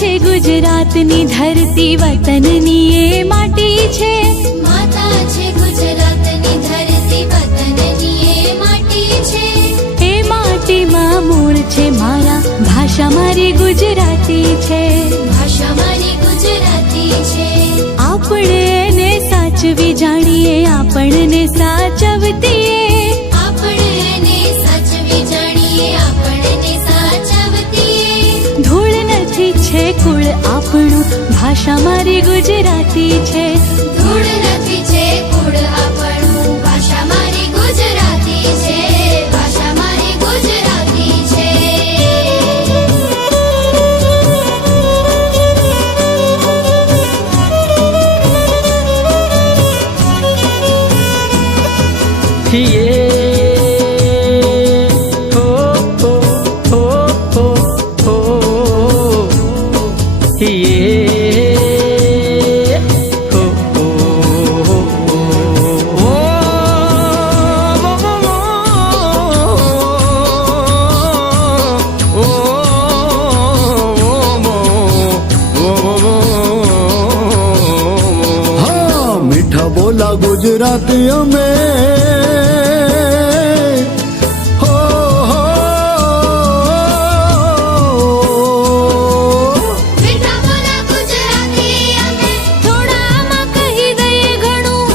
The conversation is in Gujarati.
છે ગુજરાતની ધરતી, વતનની એ માટી છે. માતા છે ગુજરાતની ધરતી, વતનની એ માટી છે. એ માટીમાં મૂળ છે મારા, ભાષા મારી ગુજરાતી છે. ભાષા મારી ગુજરાતી છે. આપણે એને સાચવી જાણીએ, આપણને સાચવતીએ. આપણે એને સાચવી જાણીએ, આપણને સાચવતીએ. ધૂળ નથી છે કુળ આપણું, ભાષા મારી ગુજરાતી છે. ધૂળ નથી છે કુળ આપણું, ભાષા મારી ગુજરાતી છે. ભાષા મારી ગુજરાતી છે. મીઠા બોલા ગુજરાતી અમે, હો હો. મીઠા બોલા ગુજરાતી અમે, થોડામાં કહી દઈએ ઘણું.